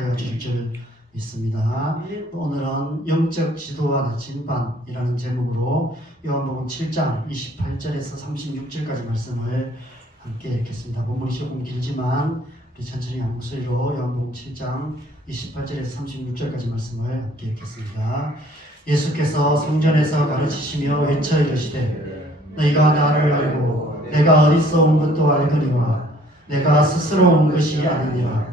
허락하여 주실 줄 믿습니다. 오늘은 영적 지도와 나침반이라는 제목으로 요한복음 7장 28절에서 36절까지 말씀을 함께 읽겠습니다. 본문이 조금 길지만 우리 천천히 한 목소리로 요한복음 7장 28절에서 36절까지 말씀을 함께 읽겠습니다. 예수께서 성전에서 가르치시며 외쳐 이르시되 너희가 나를 알고 내가 어디서 온 것도 알거니와 내가 스스로 온 것이 아니니라.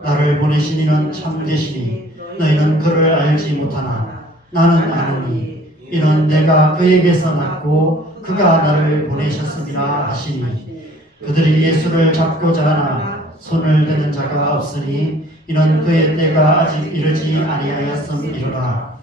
나를 보내신 이는 참되시니 너희는 그를 알지 못하나 나는 아노니 이는 내가 그에게서 났고 그가 나를 보내셨음이라 하시니 그들이 예수를 잡고자 하나 손을 대는 자가 없으니 이는 그의 때가 아직 이르지 아니하였음이로라.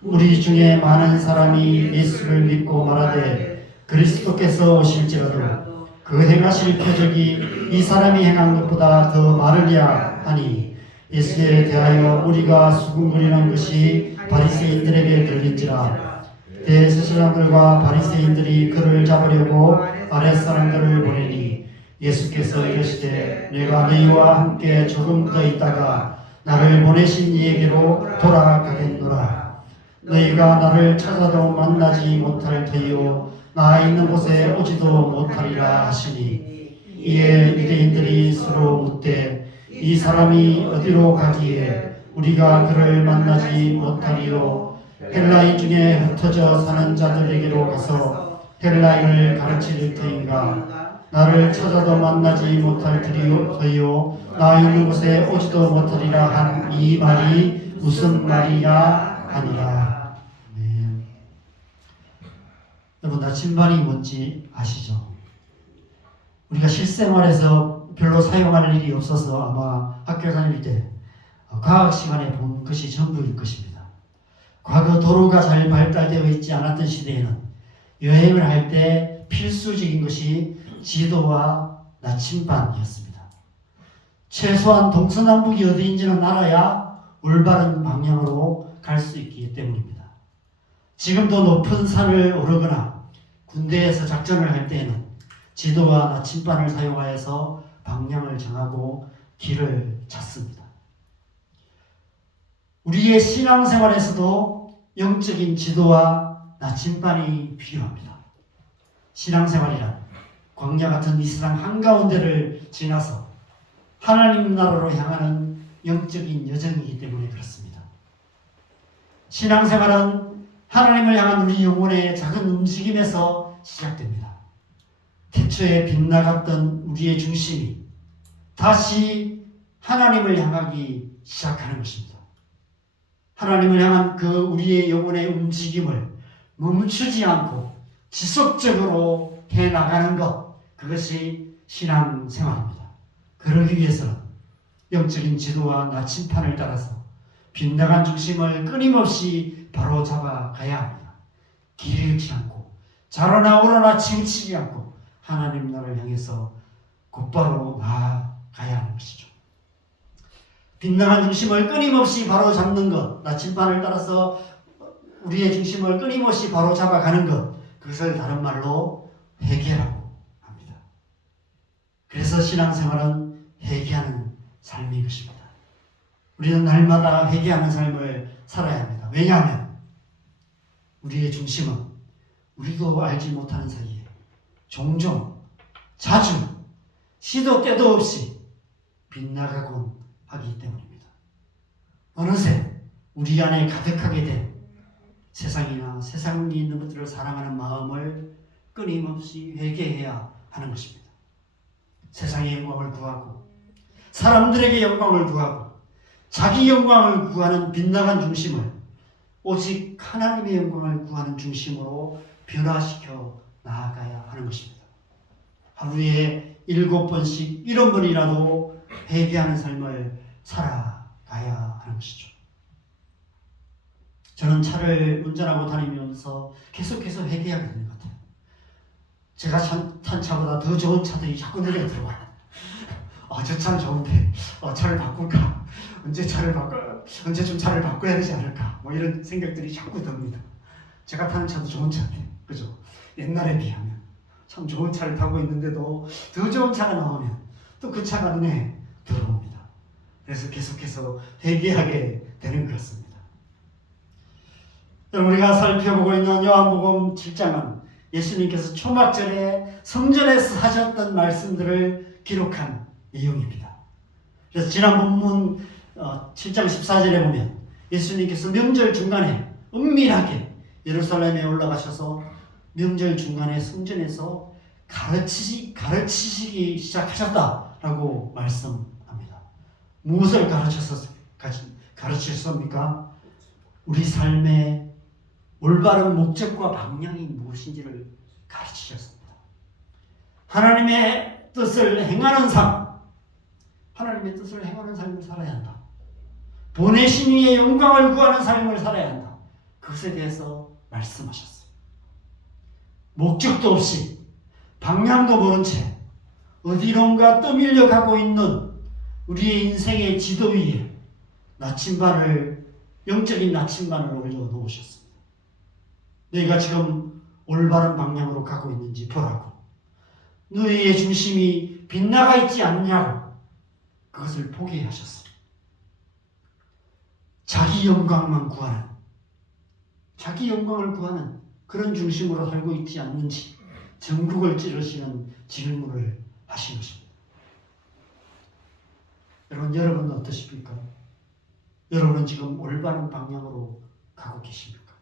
우리 중에 많은 사람이 예수를 믿고 말하되 그리스도께서 오실지라도 그 행하실 표적이 이 사람이 행한 것보다 더 많으랴 하니 예수에 대하여 우리가 수군거리는 것이 바리새인들에게 들린지라. 대제사장들과 바리새인들이 그를 잡으려고 아랫사람들을 보내니 예수께서 이르시되 내가 너희와 함께 조금 더 있다가 나를 보내신 이에게로 돌아가겠노라. 너희가 나를 찾아도 만나지 못할 터이요 나 있는 곳에 오지도 못하리라 하시니 이에 유대인들이 서로 묻되 이 사람이 어디로 가기에 우리가 그를 만나지 못하리요 헬라인 중에 흩어져 사는 자들에게로 가서 헬라인을 가르칠 터인가. 나를 찾아도 만나지 못할 터이요 나 있는 곳에 오지도 못하리라 한 이 말이 무슨 말이냐 하니라. 여러분, 나침반이 뭔지 아시죠? 우리가 실생활에서 별로 사용할 일이 없어서 아마 학교 다닐 때 과학 시간에 본 것이 전부일 것입니다. 과거 도로가 잘 발달되어 있지 않았던 시대에는 여행을 할 때 필수적인 것이 지도와 나침반이었습니다. 최소한 동서남북이 어디인지는 알아야 올바른 방향으로 갈 수 있기 때문입니다. 지금도 높은 산을 오르거나 군대에서 작전을 할 때에는 지도와 나침반을 사용하여서 방향을 정하고 길을 찾습니다. 우리의 신앙생활에서도 영적인 지도와 나침반이 필요합니다. 신앙생활이란 광야 같은 이 세상 한가운데를 지나서 하나님 나라로 향하는 영적인 여정이기 때문에 그렇습니다. 신앙생활은 하나님을 향한 우리 영혼의 작은 움직임에서 시작됩니다. 태초에 빗나갔던 우리의 중심이 다시 하나님을 향하기 시작하는 것입니다. 하나님을 향한 그 우리의 영혼의 움직임을 멈추지 않고 지속적으로 해나가는 것, 그것이 신앙생활입니다. 그러기 위해서는 영적인 지도와 나침반을 따라서 빗나간 중심을 끊임없이 바로 잡아가야 합니다. 길 잃지 않고 좌로나 우로나 치우치지 않고 하나님 나라를 향해서 곧바로 나아가야 하는 것이죠. 빗나간 중심을 끊임없이 바로 잡는 것, 나침반을 따라서 우리의 중심을 끊임없이 바로 잡아가는 것, 그것을 다른 말로 회개라고 합니다. 그래서 신앙생활은 회개하는 삶인 것입니다. 우리는 날마다 회개하는 삶을 살아야 합니다. 왜냐하면 우리의 중심은 우리도 알지 못하는 사이에 종종 자주 시도 때도 없이 빗나가곤 하기 때문입니다. 어느새 우리 안에 가득하게 된 세상이나 세상에 있는 것들을 사랑하는 마음을 끊임없이 회개해야 하는 것입니다. 세상의 영광을 구하고 사람들에게 영광을 구하고 자기 영광을 구하는 빗나간 중심을 오직 하나님의 영광을 구하는 중심으로 변화시켜 나아가야 하는 것입니다. 하루에 7번씩 1번이라도 회개하는 삶을 살아가야 하는 것이죠. 저는 차를 운전하고 다니면서 계속해서 회개하게 되는 것 같아요. 제가 탄 차보다 더 좋은 차들이 자꾸 내려 들어와요. 저 차는 좋은데 차를 바꿀까? 언제쯤 차를 바꿔야 되지 않을까? 이런 생각들이 자꾸 듭니다. 제가 타는 차도 좋은 차인데, 그죠? 옛날에 비하면 참 좋은 차를 타고 있는데도 더 좋은 차가 나오면 또 그 차가 눈에 들어옵니다. 그래서 계속해서 회개하게 되는 것 같습니다. 우리가 살펴보고 있는 요한복음 7장은 예수님께서 초막절에 성전에서 하셨던 말씀들을 기록한 내용입니다. 그래서 지난 본문 7장 14절에 보면 예수님께서 명절 중간에 은밀하게 예루살렘에 올라가셔서 명절 중간에 성전에서 가르치시기 시작하셨다라고 말씀합니다. 무엇을 가르치셨습니까? 우리 삶의 올바른 목적과 방향이 무엇인지를 가르치셨습니다. 하나님의 뜻을 행하는 삶, 하나님의 뜻을 행하는 삶을 살아야 한다. 보내신 이의 영광을 구하는 삶을 살아야 한다. 그것에 대해서 말씀하셨어요. 목적도 없이 방향도 모른 채 어디론가 떠밀려 가고 있는 우리의 인생의 지도 위에 영적인 나침반을 올려놓으셨습니다. 너희가 지금 올바른 방향으로 가고 있는지 보라고. 너희의 중심이 빗나가 있지 않냐고 그것을 보게 하셨어요. 자기 영광만 구하는, 자기 영광을 구하는 그런 중심으로 살고 있지 않는지 전국을 찌르시는 질문을 하신 것입니다. 여러분은 어떠십니까? 여러분은 지금 올바른 방향으로 가고 계십니까?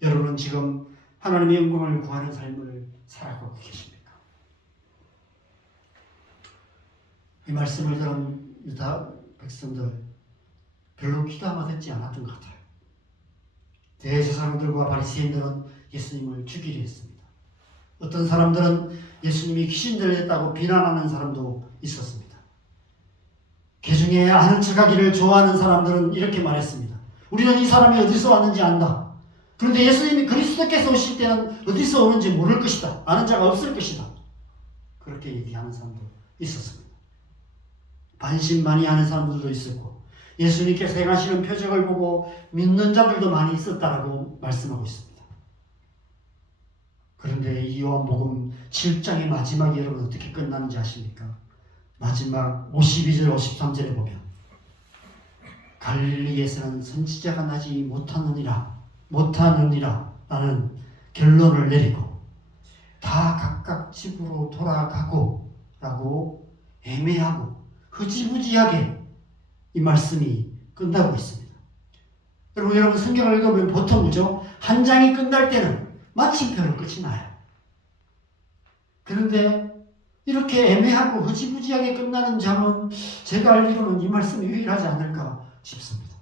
여러분은 지금 하나님의 영광을 구하는 삶을 살아가고 계십니까? 이 말씀을 들은 유다 백성들 별로 귀담아 듣지 않았던 것 같아요. 대제사장들과 바리새인들은 예수님을 죽이려 했습니다. 어떤 사람들은 예수님이 귀신들을 했다고 비난하는 사람도 있었습니다. 개중에 아는 척하기를 좋아하는 사람들은 이렇게 말했습니다. 우리는 이 사람이 어디서 왔는지 안다. 그런데 예수님이 그리스도께서 오실 때는 어디서 오는지 모를 것이다. 아는 자가 없을 것이다. 그렇게 얘기하는 사람도 있었습니다. 반신반의하는 사람들도 있었고 예수님께서 행하시는 표적을 보고 믿는 자들도 많이 있었다라고 말씀하고 있습니다. 그런데 이 요한복음 7장의 마지막이 여러분 어떻게 끝나는지 아십니까? 마지막 52절 53절에 보면 갈릴리에서는 선지자가 나지 못하느니라 라는 결론을 내리고 다 각각 집으로 돌아가고 라고 애매하고 흐지부지하게 이 말씀이 끝나고 있습니다. 여러분 성경을 읽으면 보통 그죠? 한 장이 끝날 때는 마침표로 끝이 나요. 그런데 이렇게 애매하고 흐지부지하게 끝나는 장은 제가 알기로는 이 말씀이 유일하지 않을까 싶습니다.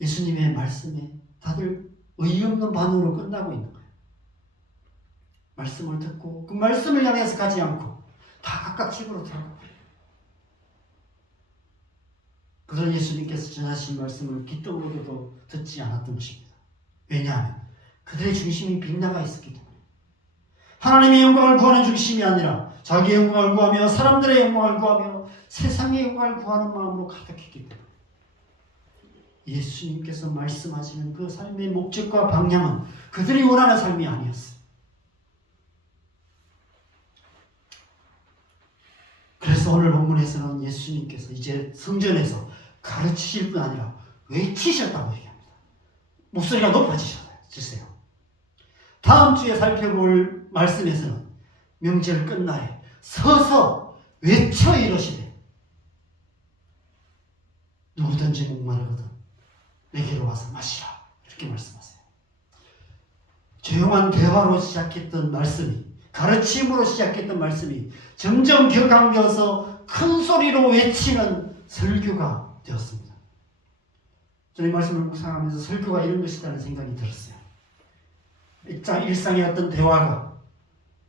예수님의 말씀에 다들 어이없는 반응으로 끝나고 있는 거예요. 말씀을 듣고 그 말씀을 향해서 가지 않고 다 각각 집으로 돌아가고 그런 예수님께서 전하신 말씀을 귀떡으로도 듣지 않았던 것입니다. 왜냐하면 그들의 중심이 빗나가 있었기 때문에 하나님의 영광을 구하는 중심이 아니라 자기의 영광을 구하며 사람들의 영광을 구하며 세상의 영광을 구하는 마음으로 가득했기 때문에 예수님께서 말씀하시는 그 삶의 목적과 방향은 그들이 원하는 삶이 아니었어요. 그래서 오늘 본문에서는 예수님께서 이제 성전에서 가르치실 뿐 아니라 외치셨다고 얘기합니다. 목소리가 높아지세요. 다음 주에 살펴볼 말씀에서는 명절 끝나에 서서 외쳐 이르시되 누구든지 목마르거든 내게로 와서 마시라 이렇게 말씀하세요. 조용한 대화로 시작했던 말씀이 가르침으로 시작했던 말씀이 점점 격앙되어서 큰 소리로 외치는 설교가 되었습니다. 저는 이 말씀을 묵상하면서 설교가 이런 것이라는 생각이 들었어요. 일상의 어떤 대화가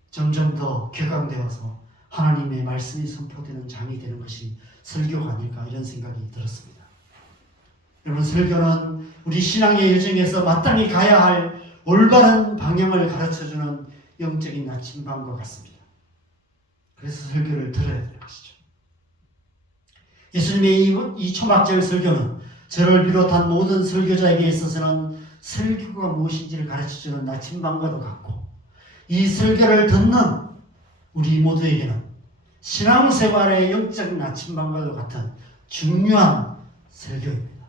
점점 더 격앙되어서 하나님의 말씀이 선포되는 장이 되는 것이 설교가 아닐까 이런 생각이 들었습니다. 여러분 설교는 우리 신앙의 여정에서 마땅히 가야 할 올바른 방향을 가르쳐주는 영적인 나침반과 같습니다. 그래서 설교를 들어야 되는 것이죠. 예수님의 이 초막절 설교는 저를 비롯한 모든 설교자에게 있어서는 설교가 무엇인지를 가르쳐주는 나침반과도 같고 이 설교를 듣는 우리 모두에게는 신앙생활의 영적 나침반과도 같은 중요한 설교입니다.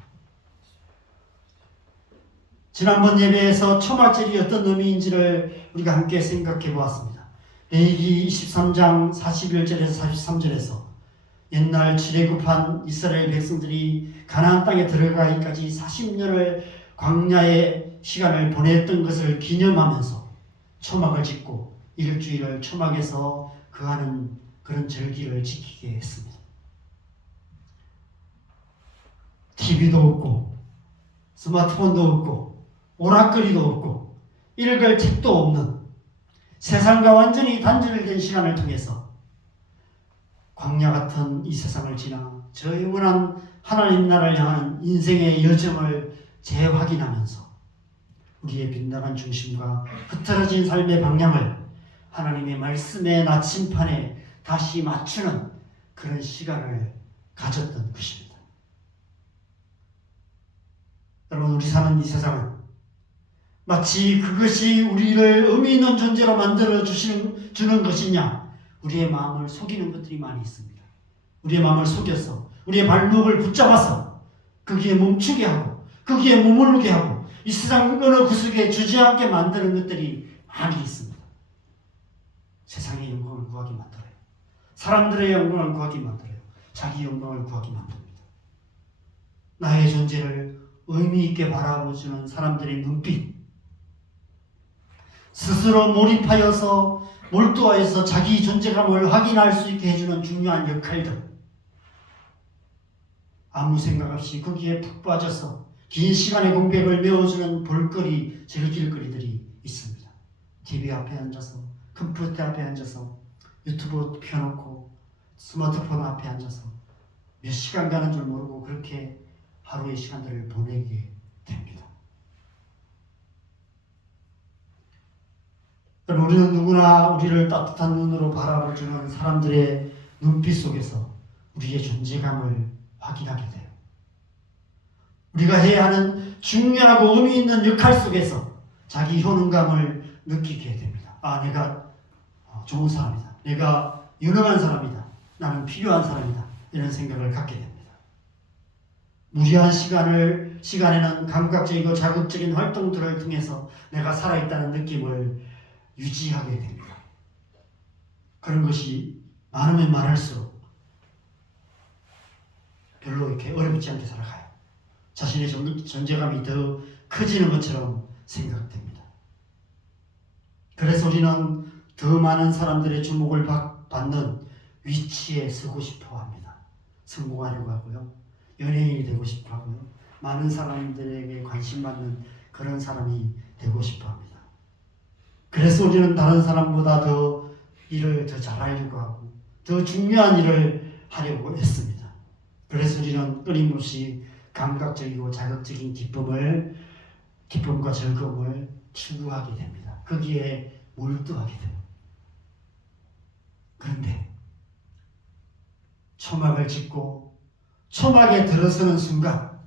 지난번 예배에서 초막절이 어떤 의미인지를 우리가 함께 생각해 보았습니다. 레위기 23장 41절에서 43절에서 옛날 출애굽한 이스라엘 백성들이 가나안 땅에 들어가기까지 40년을 광야의 시간을 보냈던 것을 기념하면서 초막을 짓고 일주일을 초막에서 거하는 그런 절기를 지키게 했습니다. TV도 없고 스마트폰도 없고 오락거리도 없고 읽을 책도 없는 세상과 완전히 단절된 시간을 통해서 광야 같은 이 세상을 지나 저 영원한 하나님 나라를 향하는 인생의 여정을 재확인하면서 우리의 빗나간 중심과 흐트러진 삶의 방향을 하나님의 말씀의 나침판에 다시 맞추는 그런 시간을 가졌던 것입니다. 여러분, 우리 사는 이 세상은 마치 그것이 우리를 의미 있는 존재로 만들어 주는 것이냐, 우리의 마음을 속이는 것들이 많이 있습니다. 우리의 마음을 속여서 우리의 발목을 붙잡아서 거기에 멈추게 하고 거기에 머무르게 하고 이 세상 어느 구석에 주저앉게 만드는 것들이 많이 있습니다. 세상의 영광을 구하게 만들어요. 사람들의 영광을 구하게 만들어요. 자기 영광을 구하게 만듭니다. 나의 존재를 의미 있게 바라보주는 사람들의 눈빛, 스스로 몰입하여서 몰두하여서 자기 존재감을 확인할 수 있게 해주는 중요한 역할들, 아무 생각 없이 거기에 푹 빠져서 긴 시간의 공백을 메워주는 볼거리, 즐길거리들이 있습니다. TV 앞에 앉아서, 컴퓨터 앞에 앉아서, 유튜브 펴놓고, 스마트폰 앞에 앉아서 몇 시간 가는 줄 모르고 그렇게 하루의 시간들을 보내게 됩니다. 우리는 누구나 우리를 따뜻한 눈으로 바라보주는 사람들의 눈빛 속에서 우리의 존재감을 확인하게 돼요. 우리가 해야 하는 중요하고 의미 있는 역할 속에서 자기 효능감을 느끼게 됩니다. 아, 내가 좋은 사람이다. 내가 유능한 사람이다. 나는 필요한 사람이다. 이런 생각을 갖게 됩니다. 무리한 시간에는 감각적이고 자극적인 활동들을 통해서 내가 살아있다는 느낌을 유지하게 됩니다. 그런 것이 많으면 많을수록 별로 이렇게 어렵지 않게 살아가요. 자신의 존재감이 더 커지는 것처럼 생각됩니다. 그래서 우리는 더 많은 사람들의 주목을 받는 위치에 서고 싶어 합니다. 성공하려고 하고요. 연예인이 되고 싶어 하고요. 많은 사람들에게 관심 받는 그런 사람이 되고 싶어 합니다. 그래서 우리는 다른 사람보다 더 일을 더 잘하려고 하고 더 중요한 일을 하려고 했습니다. 그래서 우리는 끊임없이 감각적이고 자극적인 기쁨과 즐거움을 추구하게 됩니다. 거기에 몰두하게 돼요. 그런데 초막을 짓고 초막에 들어서는 순간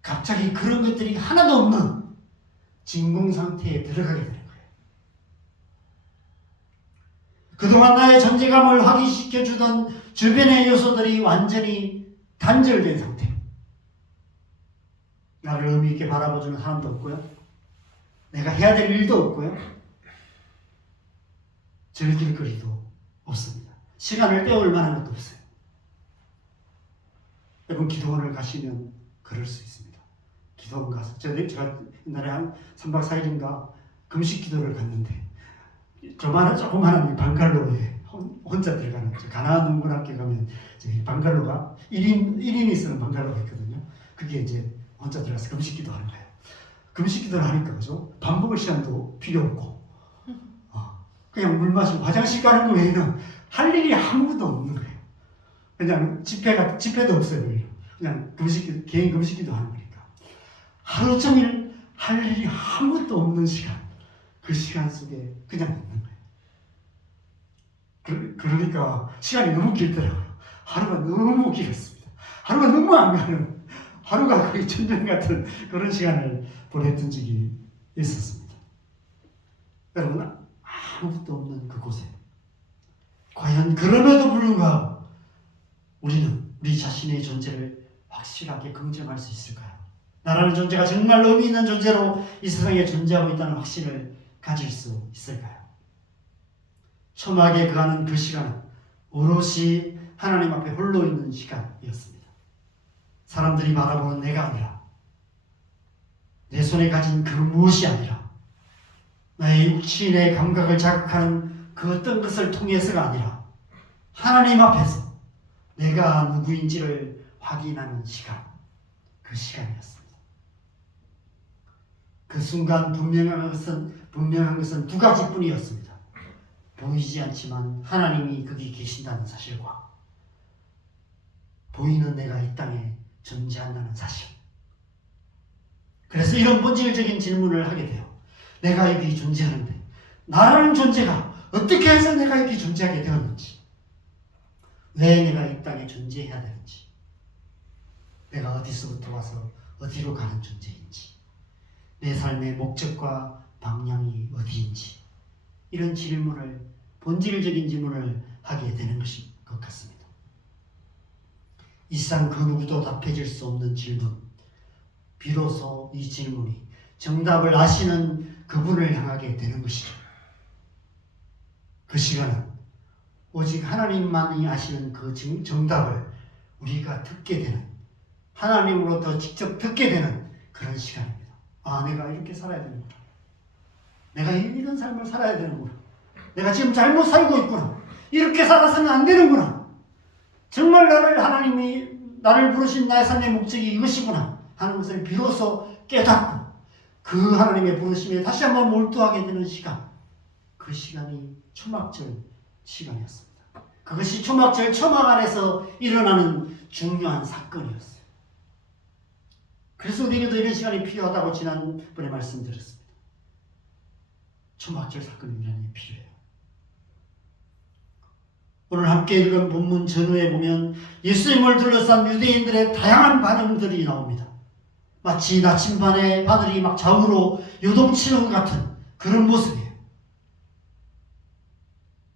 갑자기 그런 것들이 하나도 없는 진공 상태에 들어가게 되는 거예요. 그동안 나의 존재감을 확인시켜주던 주변의 요소들이 완전히 단절된 상태. 나를 의미 있게 바라봐주는 사람도 없고요. 내가 해야 될 일도 없고요. 즐길 거리도 없습니다. 시간을 때울 만한 것도 없어요. 여러분, 기도원을 가시면 그럴 수 있습니다. 기도원 가서 제가 옛날에 한 3박 4일인가 금식 기도를 갔는데 조그마한 방갈로에 혼자 들어가는 가나안 농군학교 가면 방갈로가 1인이 쓰는 방갈로가 있거든요. 그게 이제 혼자 들어가서 금식 기도하는 거예요. 금식 기도를 하니까 그죠? 밥 먹을 시간도 필요 없고 그냥 물 마시고 화장실 가는 거 외에는 할 일이 아무것도 없는 거예요. 그냥 집회도 없어요. 그냥 개인 금식 기도하는 거니까 하루 종일 할 일이 아무것도 없는 시간, 그 시간 속에 그냥 있는 거예요. 그러니까 시간이 너무 길더라고요. 하루가 너무 길었습니다. 하루가 너무 안 가는, 하루가 거의 천년 같은 그런 시간을 보냈던 적이 있었습니다. 여러분, 아무것도 없는 그곳에 과연 그럼에도 불구하고 우리는 우리 자신의 존재를 확실하게 긍정할 수 있을까요? 나라는 존재가 정말 의미 있는 존재로 이 세상에 존재하고 있다는 확신을 가질 수 있을까요? 초막에 거하는 그 시간은 오롯이 하나님 앞에 홀로 있는 시간이었습니다. 사람들이 바라보는 내가 아니라, 내 손에 가진 그 무엇이 아니라, 나의 육신의 감각을 자극하는 그 어떤 것을 통해서가 아니라 하나님 앞에서 내가 누구인지를 확인하는 시간, 그 시간이었습니다. 그 순간 분명한 것은 두 가지뿐이었습니다. 보이지 않지만 하나님이 거기 계신다는 사실과 보이는 내가 이 땅에 존재한다는 사실. 그래서 이런 본질적인 질문을 하게 돼요. 내가 여기 존재하는데 나라는 존재가 어떻게 해서 내가 여기 존재하게 되었는지, 왜 내가 이 땅에 존재해야 되는지, 내가 어디서부터 와서 어디로 가는 존재인지, 내 삶의 목적과 방향이 어디인지, 이런 질문을, 본질적인 질문을 하게 되는 것인 것 같습니다. 이 세상 그 누구도 답해줄 수 없는 질문, 비로소 이 질문이 정답을 아시는 그분을 향하게 되는 것이죠. 그 시간은 오직 하나님만이 아시는 그 정답을 우리가 듣게 되는, 하나님으로부터 직접 듣게 되는 그런 시간입니다. 아, 내가 이렇게 살아야 되는구나. 내가 이런 삶을 살아야 되는구나. 내가 지금 잘못 살고 있구나. 이렇게 살아서는 안 되는구나. 정말 하나님이 나를 부르신 나의 삶의 목적이 이것이구나 하는 것을 비로소 깨닫고 그 하나님의 부르심에 다시 한번 몰두하게 되는 시간, 그 시간이 초막절 시간이었습니다. 그것이 초막절 초막 안에서 일어나는 중요한 사건이었어요. 그래서 우리에게도 이런 시간이 필요하다고 지난번에 말씀드렸습니다. 초막절 사건이 우리에게 필요해요. 오늘 함께 읽은 본문 전후에 보면 예수님을 둘러싼 유대인들의 다양한 반응들이 나옵니다. 마치 나침반의 바늘이 막 좌우로 요동치는 것 같은 그런 모습이에요.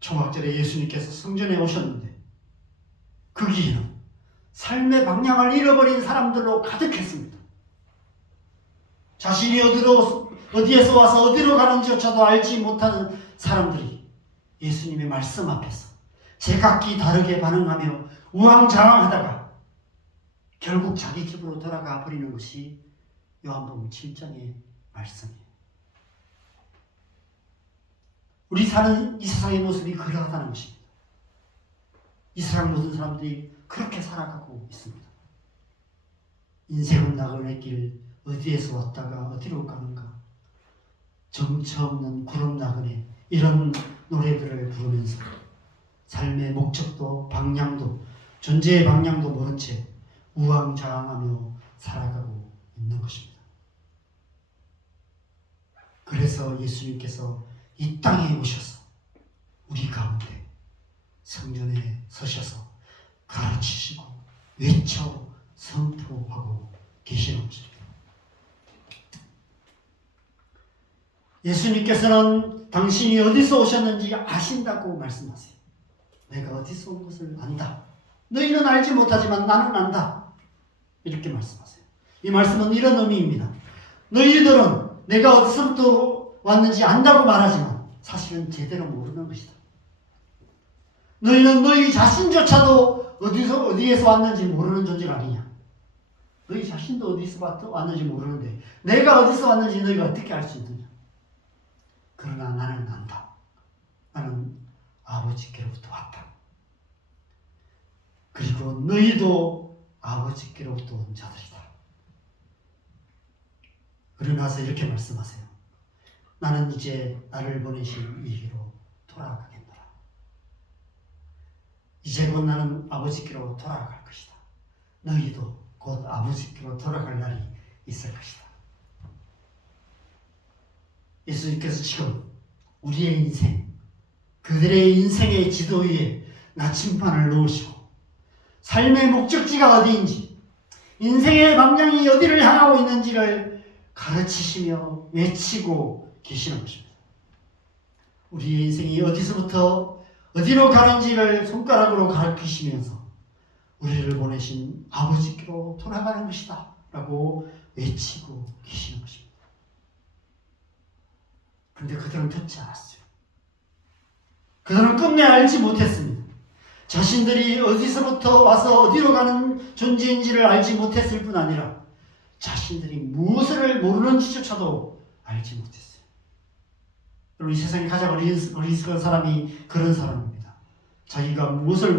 초막절에 예수님께서 성전에 오셨는데 그 길은 삶의 방향을 잃어버린 사람들로 가득했습니다. 자신이 어디에서 와서 어디로 가는지조차도 알지 못하는 사람들이 예수님의 말씀 앞에서 제각기 다르게 반응하며 우왕좌왕하다가 결국 자기 집으로 돌아가 버리는 것이 요한복음 7장의 말씀이에요. 우리 사는 이 세상의 모습이 그러하다는 것입니다. 이 세상 모든 사람들이 그렇게 살아가고 있습니다. 인생은 나그네 길, 어디에서 왔다가 어디로 가는가, 정처 없는 구름 나그네, 이런 노래들을 부르면서 삶의 목적도 방향도 존재의 방향도 모른 채 우왕좌왕하며 살아가고 있는 것입니다. 그래서 예수님께서 이 땅에 오셔서 우리 가운데 성전에 서셔서 가르치시고 외쳐 선포하고 계시는 것입니다. 예수님께서는 당신이 어디서 오셨는지 아신다고 말씀하세요. 내가 어디서 온 것을 안다. 너희는 알지 못하지만 나는 안다. 이렇게 말씀하세요. 이 말씀은 이런 의미입니다. 너희들은 내가 어디서부터 왔는지 안다고 말하지만 사실은 제대로 모르는 것이다. 너희는 너희 자신조차도 어디에서 왔는지 모르는 존재가 아니냐. 너희 자신도 어디서 왔는지 모르는데 내가 어디서 왔는지 너희가 어떻게 알 수 있느냐. 그러나 나는 안다. 나는 아버지께로부터 왔다. 그리고 너희도 아버지께로부터 온 자들이다. 그러고 나서 이렇게 말씀하세요. 나는 이제 나를 보내신 이기로 돌아가겠노라. 이제 곧 나는 아버지께로 돌아갈 것이다. 너희도 곧 아버지께로 돌아갈 날이 있을 것이다. 예수님께서 지금 우리의 인생, 그들의 인생의 지도 위에 나침반을 놓으시고 삶의 목적지가 어디인지, 인생의 방향이 어디를 향하고 있는지를 가르치시며 외치고 계시는 것입니다. 우리의 인생이 어디서부터 어디로 가는지를 손가락으로 가르치시면서 우리를 보내신 아버지께로 돌아가는 것이다 라고 외치고 계시는 것입니다. 그런데 그들은 듣지 않았어요. 그들은 끝내 알지 못했습니다. 자신들이 어디서부터 와서 어디로 가는 존재인지를 알지 못했을 뿐 아니라 자신들이 무엇을 모르는지조차도 알지 못했어요. 여러분, 이 세상에 가장 어리석은 사람이 그런 사람입니다. 자기가 무엇을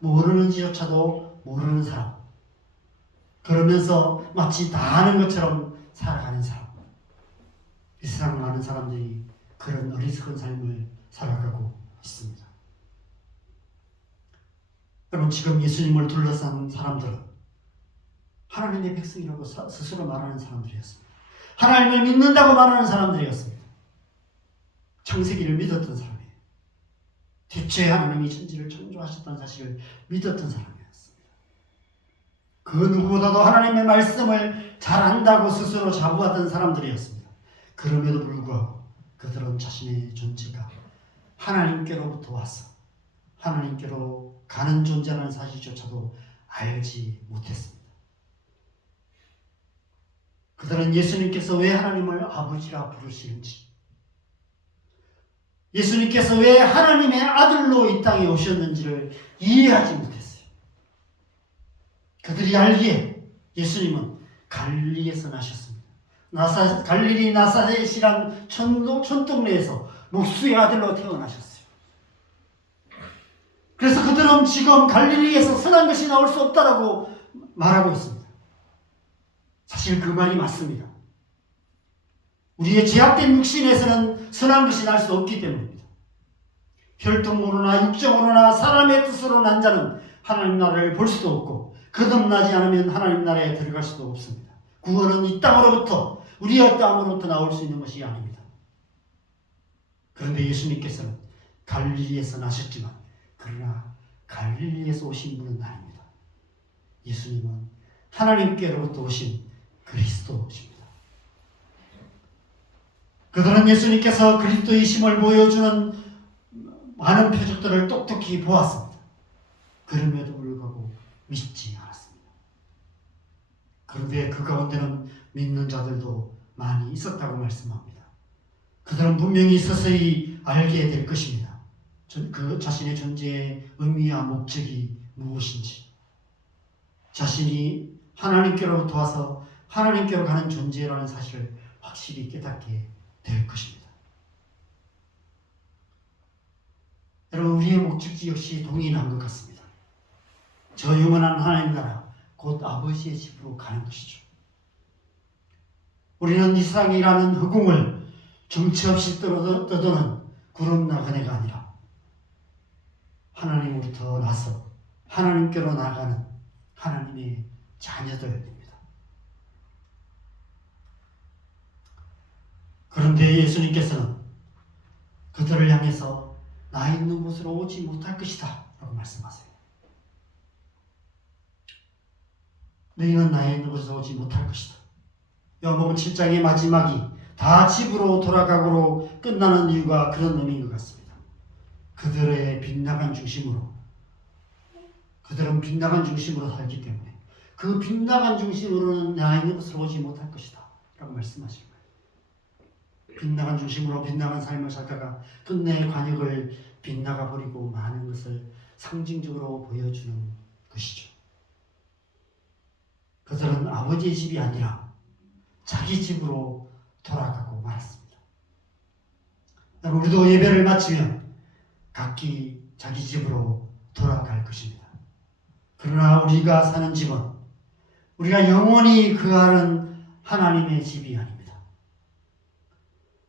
모르는지조차도 모르는 사람. 그러면서 마치 다 아는 것처럼 살아가는 사람. 이 세상 많은 사람들이 그런 어리석은 삶을 살아가고 있습니다. 여러분, 지금 예수님을 둘러싼 사람들은 하나님의 백성이라고 스스로 말하는 사람들이었습니다. 하나님을 믿는다고 말하는 사람들이었습니다. 창세기를 믿었던 사람이에요. 대체 하나님이 천지를 창조하셨다는 사실을 믿었던 사람이었습니다. 그 누구보다도 하나님의 말씀을 잘 안다고 스스로 자부하던 사람들이었습니다. 그럼에도 불구하고 그들은 자신의 존재가 하나님께로부터 와서 하나님께로 가는 존재라는 사실조차도 알지 못했습니다. 그들은 예수님께서 왜 하나님을 아버지라 부르시는지, 예수님께서 왜 하나님의 아들로 이 땅에 오셨는지를 이해하지 못했어요. 그들이 알기에 예수님은 갈릴리에서 나셨습니다. 갈릴리 나사렛이란 촌동네에서 목수의 아들로 태어나셨어요. 그래서 그들은 지금 갈릴리에서 선한 것이 나올 수 없다라고 말하고 있습니다. 사실 그 말이 맞습니다. 우리의 죄악된 육신에서는 선한 것이 날 수 없기 때문입니다. 혈통으로나 육정으로나 사람의 뜻으로 난 자는 하나님 나라를 볼 수도 없고 거듭나지 않으면 하나님 나라에 들어갈 수도 없습니다. 구원은 이 땅으로부터, 우리의 땅으로부터 나올 수 있는 것이 아닙니다. 그런데 예수님께서는 갈릴리에서 나셨지만 그러나 갈릴리에서 오신 분은 아닙니다. 예수님은 하나님께로부터 오신 그리스도십니다. 그들은 예수님께서 그리스도이심을 보여주는 많은 표적들을 똑똑히 보았습니다. 그럼에도 불구하고 믿지 않았습니다. 그런데 그 가운데는 믿는 자들도 많이 있었다고 말씀합니다. 그들은 분명히 서서히 알게 될 것입니다. 그 자신의 존재의 의미와 목적이 무엇인지, 자신이 하나님께로부터 와서 하나님께로 가는 존재라는 사실을 확실히 깨닫게 될 것입니다. 여러분, 우리의 목적지 역시 동일한 것 같습니다. 저 영원한 하나님 나라, 곧 아버지의 집으로 가는 것이죠. 우리는 이 세상이라는 허공을 정처 없이 떠도는 구름 나그네가 아니라 하나님으로부터 나서 하나님께로 나가는 하나님의 자녀들입니다. 그런데 예수님께서는 그들을 향해서 나 있는 곳으로 오지 못할 것이다 라고 말씀하세요. 너희는 나에 있는 곳으로 오지 못할 것이다. 요한복음 7장의 마지막이 다 집으로 돌아가고로 끝나는 이유가 그런 의미인 것 같습니다. 그들은 빗나간 중심으로 살기 때문에 그 빗나간 중심으로는 나 있는 곳으로 오지 못할 것이다 라고 말씀하시는 거예요. 빗나간 중심으로 빗나간 삶을 살다가 끝내 관역을 빗나가 버리고 많은 것을 상징적으로 보여주는 것이죠. 그들은 아버지의 집이 아니라 자기 집으로 돌아가고 말았습니다. 우리도 예배를 마치면 각기 자기 집으로 돌아갈 것입니다. 그러나 우리가 사는 집은 우리가 영원히 거하는 하나님의 집이 아닙니다.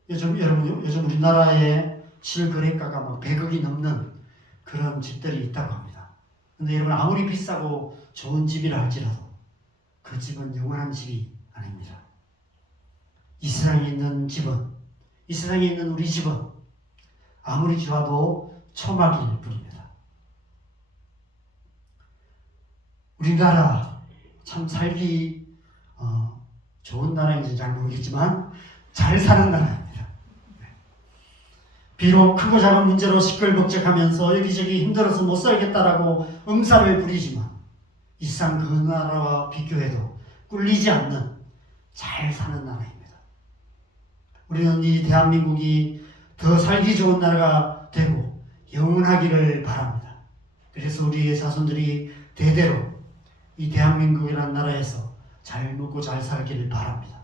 요즘 우리나라에 실거래가가 막 100억이 넘는 그런 집들이 있다고 합니다. 그런데 여러분, 아무리 비싸고 좋은 집이라 할지라도 그 집은 영원한 집이 아닙니다. 이 세상에 있는 집은, 이 세상에 있는 우리 집은 아무리 좋아도 초막일 뿐입니다. 우리나라 참 살기 좋은 나라인지 잘 모르겠지만 잘 사는 나라입니다. 비록 크고 작은 문제로 시끌벅적하면서 여기저기 힘들어서 못 살겠다라고 엄살을 부리지만 이 세상 그 나라와 비교해도 꿀리지 않는 잘 사는 나라입니다. 우리는 이 대한민국이 더 살기 좋은 나라가 되고 영원하기를 바랍니다. 그래서 우리의 자손들이 대대로 이 대한민국이라는 나라에서 잘 먹고 잘 살기를 바랍니다.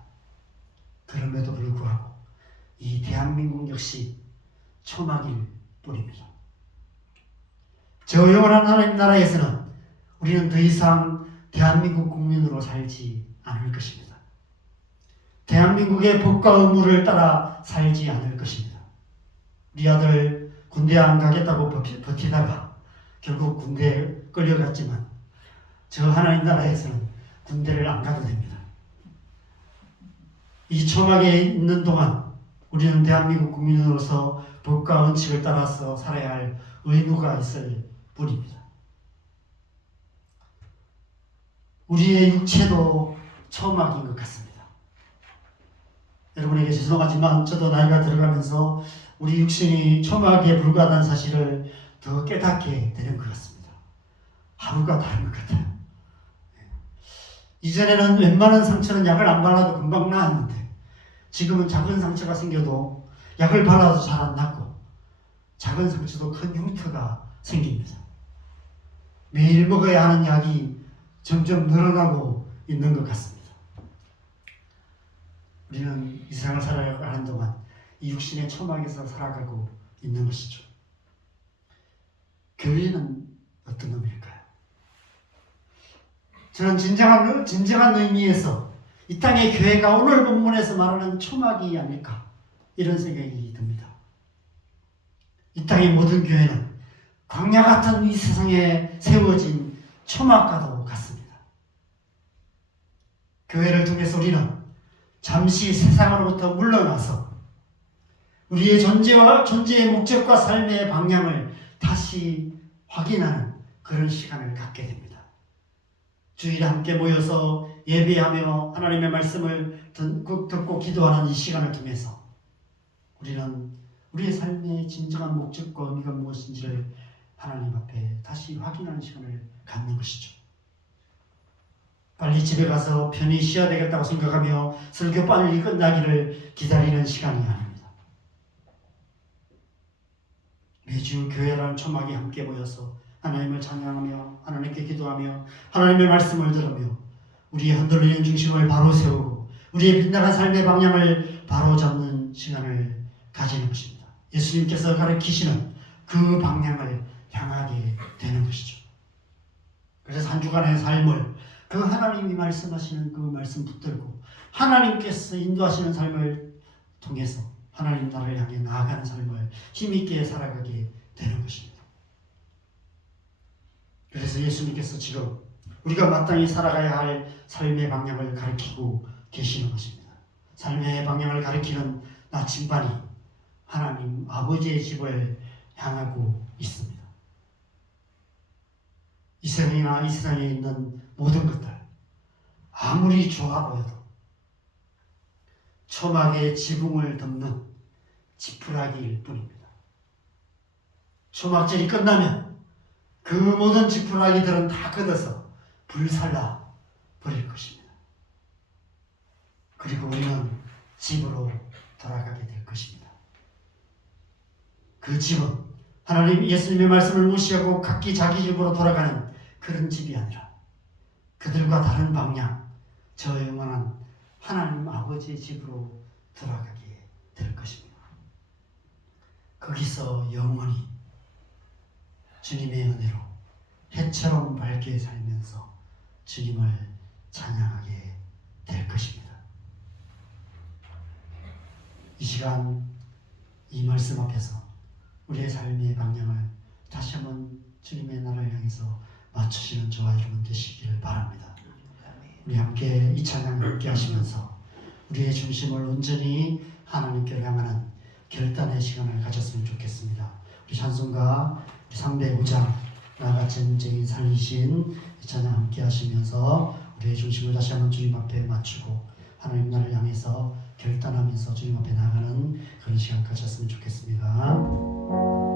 그럼에도 불구하고 이 대한민국 역시 초막일 뿐입니다. 저 영원한 하나님 나라에서는 우리는 더 이상 대한민국 국민으로 살지 않을 것입니다. 대한민국의 법과 의무를 따라 살지 않을 것입니다. 우리 아들 군대 안 가겠다고 버티다가 결국 군대에 끌려갔지만 저 하나님 나라에서는 군대를 안 가도 됩니다. 이 초막에 있는 동안 우리는 대한민국 국민으로서 법과 원칙을 따라서 살아야 할 의무가 있을 뿐입니다. 우리의 육체도 초막인 것 같습니다. 여러분에게 죄송하지만 저도 나이가 들어가면서 우리 육신이 초막에 불과하다는 사실을 더 깨닫게 되는 것 같습니다. 하루가 다른 것 같아요. 이전에는 웬만한 상처는 약을 안 발라도 금방 나았는데 지금은 작은 상처가 생겨도 약을 발라도 잘 안 낫고 작은 상처도 큰 흉터가 생깁니다. 매일 먹어야 하는 약이 점점 늘어나고 있는 것 같습니다. 우리는 이 세상을 살아가는 동안 이 육신의 초막에서 살아가고 있는 것이죠. 교회는 어떤 의미일까요? 저는 진정한 의미에서 이 땅의 교회가 오늘 본문에서 말하는 초막이 아닐까 이런 생각이 듭니다. 이 땅의 모든 교회는 광야 같은 이 세상에 세워진 초막과도 같습니다. 교회를 통해서 우리는 잠시 세상으로부터 물러나서 우리의 존재의 목적과 삶의 방향을 다시 확인하는 그런 시간을 갖게 됩니다. 주일에 함께 모여서 예배하며 하나님의 말씀을 듣고 기도하는 이 시간을 통해서 우리는 우리의 삶의 진정한 목적과 의미가 무엇인지를 하나님 앞에 다시 확인하는 시간을 갖는 것이죠. 빨리 집에 가서 편히 쉬어야 되겠다고 생각하며 설교 빨리 끝나기를 기다리는 시간이 아닙니다. 매주 교회라는 초막에 함께 모여서 하나님을 찬양하며 하나님께 기도하며 하나님의 말씀을 들으며 우리의 흔들리는 중심을 바로 세우고 우리의 빗나간 삶의 방향을 바로 잡는 시간을 가지는 것입니다. 예수님께서 가르치시는 그 방향을 향하게 되는 것이죠. 그래서 한 주간의 삶을 그 하나님이 말씀하시는 그 말씀 붙들고 하나님께서 인도하시는 삶을 통해서 하나님 나라를 향해 나아가는 삶을 힘있게 살아가게 되는 것입니다. 그래서 예수님께서 지금 우리가 마땅히 살아가야 할 삶의 방향을 가리키고 계시는 것입니다. 삶의 방향을 가리키는 나침반이 하나님 아버지의 집을 향하고 있습니다. 이 세상에 있는 모든 것들 아무리 좋아 보여도 초막의 지붕을 덮는 지푸라기일 뿐입니다. 초막절이 끝나면 그 모든 지푸라기들은 다 걷어서 불살라 버릴 것입니다. 그리고 우리는 집으로 돌아가게 될 것입니다. 그 집은 하나님 예수님의 말씀을 무시하고 각기 자기 집으로 돌아가는 그런 집이 아니라 그들과 다른 방향, 저 영원한 하나님 아버지의 집으로 돌아가게 될 것입니다. 거기서 영원히 주님의 은혜로 해처럼 밝게 살면서 주님을 찬양하게 될 것입니다. 이 시간 이 말씀 앞에서 우리의 삶의 방향을 다시 한번 주님의 나라를 향해서 맞추시는 저와 여러분 되시기를 바랍니다. 우리 함께 이 찬양을 함께 하시면서 우리의 중심을 온전히 하나님께 향하는 결단의 시간을 가졌으면 좋겠습니다. 우리 찬송가 305장 나같이 전쟁인 살리신 이 찬양 함께 하시면서 우리의 중심을 다시 한번 주님 앞에 맞추고 하나님 나라를 향해서 결단하면서 주님 앞에 나가는 그런 시간 시간 가졌으면 좋겠습니다.